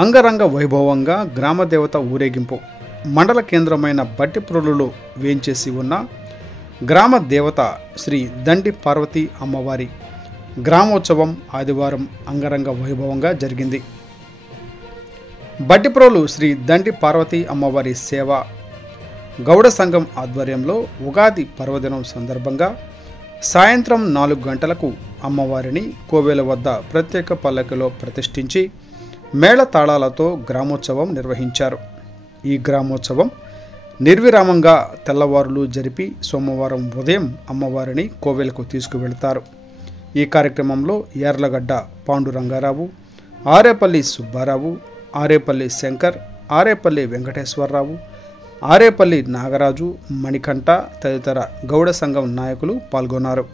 అంగరంగ వైభవంగా గ్రామదేవత ఊరేగింపు. మండల కేంద్రమైన బట్టిప్రోలులో వేంచేసి ఉన్న గ్రామ దేవత శ్రీ దండి పార్వతీ అమ్మవారి గ్రామోత్సవం ఆదివారం అంగరంగ వైభవంగా జరిగింది. బట్టిప్రోలు శ్రీ దండి పార్వతీ అమ్మవారి సేవ గౌడ సంఘం ఆధ్వర్యంలో ఉగాది పర్వదినం సందర్భంగా సాయంత్రం 4 గంటలకు అమ్మవారిని కోవెల వద్ద ప్రత్యేక పల్లకిలో ప్రతిష్ఠించి మేళతాళాలతో గ్రామోత్సవం నిర్వహించారు. ఈ గ్రామోత్సవం నిర్విరామంగా తెల్లవారులు జరిపి సోమవారం ఉదయం అమ్మవారిని కోవెలకు తీసుకువెళతారు. ఈ కార్యక్రమంలో యార్లగడ్డ పాండురంగారావు, ఆరేపల్లి సుబ్బారావు, ఆరేపల్లి శంకర్, ఆరేపల్లి వెంకటేశ్వరరావు, ఆరేపల్లి నాగరాజు, మణికంఠ తదితర గౌడ సంఘం నాయకులు పాల్గొన్నారు.